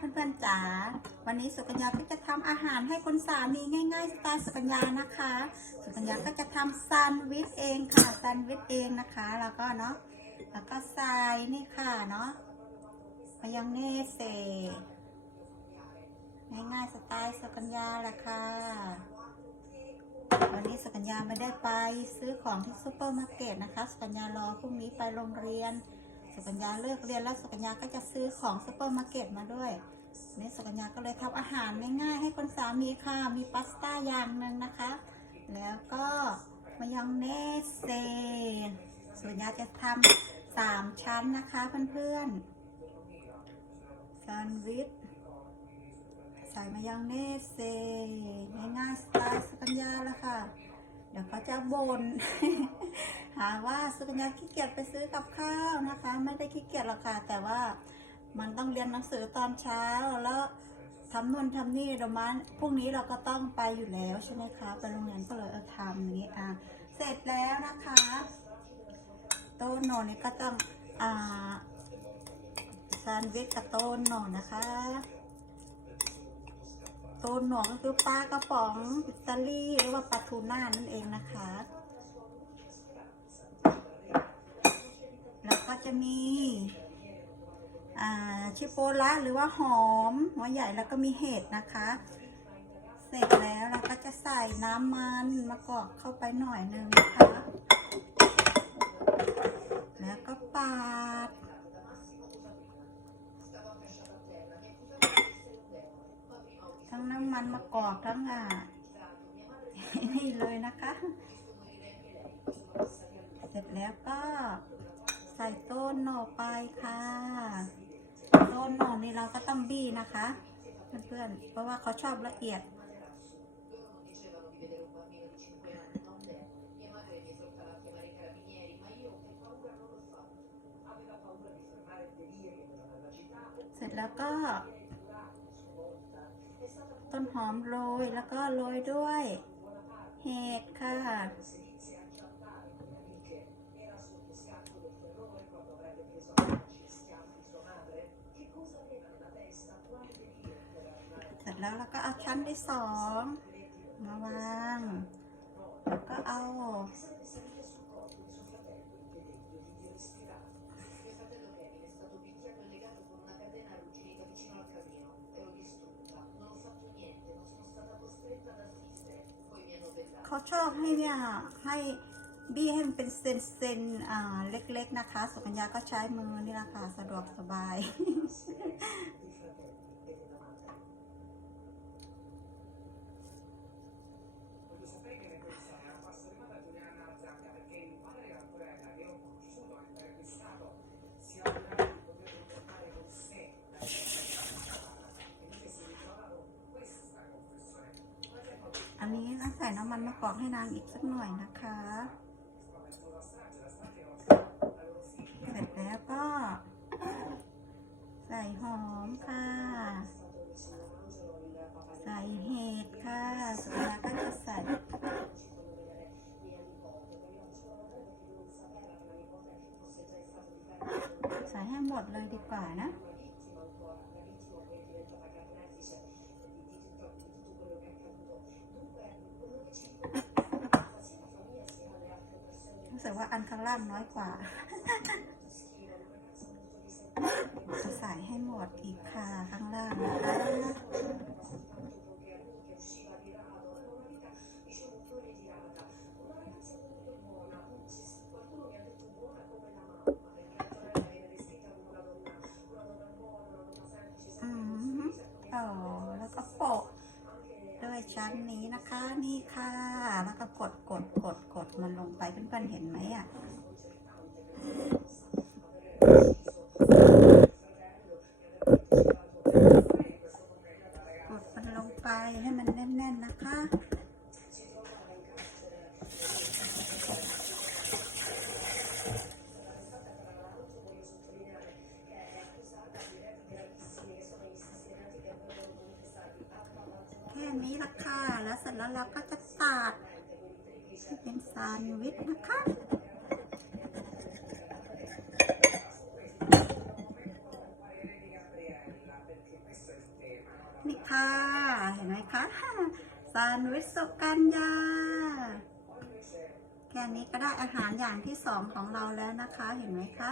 เพื่อนๆจ๋า วันนี้สุกัญญาก็จะทำอาหารให้คุณสามีง่ายๆสไตล์สุกัญญานะคะ สุกัญญาก็จะทำแซนด์วิชเองค่ะแซนด์วิชเองนะคะ แล้วก็เนาะ แล้วก็ใส่นี่ค่ะเนาะมายองเนสเซง่ายๆสไตล์สุกัญญาแหละค่ะ วันนี้สุกัญญาไม่ได้ไปซื้อของที่ซูเปอร์มาร์เก็ตนะคะ สุกัญญารอพรุ่งนี้ไปโรงเรียน สุกัญญาเลิกเรียนแล้วสุกัญญาก็จะซื้อของซูเปอร์มาร์เก็ตมาด้วยนี่สุกัญญาก็เลยทำอาหารง่ายๆให้คุณสามีค่ะ มีพาสต้าอย่างหนึ่งนะคะ แล้วก็มายองเนสเซสุกัญญาจะทำสามชั้นนะคะเพื่อนๆแซนด์วิชใส่มายองเนสเซง่ายๆสไตล์สุกัญญาละค่ะ เดี๋ยวเขาจะบน่นหาว่าสุกัญญาขี้เกียจไปซื้อกับข้าวนะคะ ไม่ได้ขี้เกียจหรอกค่ะแต่ว่ามันต้องเรียนหนังสือตอนเช้าแล้วทำนู่นทำนี่เดี๋ยวมันพรุ่งนี้เราก็ต้องไปอยู่แล้วใช่ไหมคะไปโรงเรียนก็เลยเออทำอย่างนี้อะเสร็จแล้วนะคะโต้นนนี่ก็ต้องอ่าแซนด์วิชกับโต้นนนะคะ ตัวหนวก็คือปลากระป๋องอิตาลีหรือว่าปลาทูน่านั่นเองนะคะ แล้วก็จะมีอ่าชิโปละหรือว่าหอม หัวใหญ่แล้วก็มีเห็ดนะคะ เสร็จแล้วเราก็จะใส่น้ำมันมะกอกเข้าไปหน่อยหนึงนะคะ แล้วก็ปาด งน้ำมันมะกอกทั้งอะนี่เลยนะคะ เสร็จแล้วก็ใส่ต้นหน่อไปค่ะ ต้นหน่อนี่เราก็ต้องบี้นะคะ เพื่อนๆ เพราะว่าเขาชอบละเอียดเสร็จแล้วก็ ต้นหอมโรยแล้วก็โรยด้วยเห็ดค่ะ เสร็จแล้วเราก็เอาชั้นที่สองมาวาง ชอบให้เนี่ยให้บี้ให้มันเป็นเซนเซนอ่าเล็กๆนะคะ สุกัญญาก็ใช้มือนี่แหละค่ะ สะดวกสบาย อัน ใส่น้ำมันมะกอกให้นางอีกสักหน่อยนะคะ เสร็จแล้วก็ ใส่หอมค่ะ ใส่เห็ดค่ะสุดท้ายก็จะใส่ใส่ให้หมดเลยดีกว่านะ แต่ว่าอันข้างล่างน้อยกว่าจะใส่ให้หมดอีกค่ะข้างล่างนะคะ ชั้นนี้นะคะ นี่ค่ะ แล้วก็กดกดกดกดมันลงไปเพื่อนๆเห็นไหมอะกดมันลงไปให้มันแน่นๆนะคะ นี้ละค่ะ แล้วเสร็จแล้วเราก็จะตัดเป็นแซนด์วิชนะคะเค่ะ เห็นไหมคะแซนด์วิชสุกัญญาแค่นี้ก็ได้อาหารอย่างที่สองของเราแล้วนะคะ เห็นไหมคะ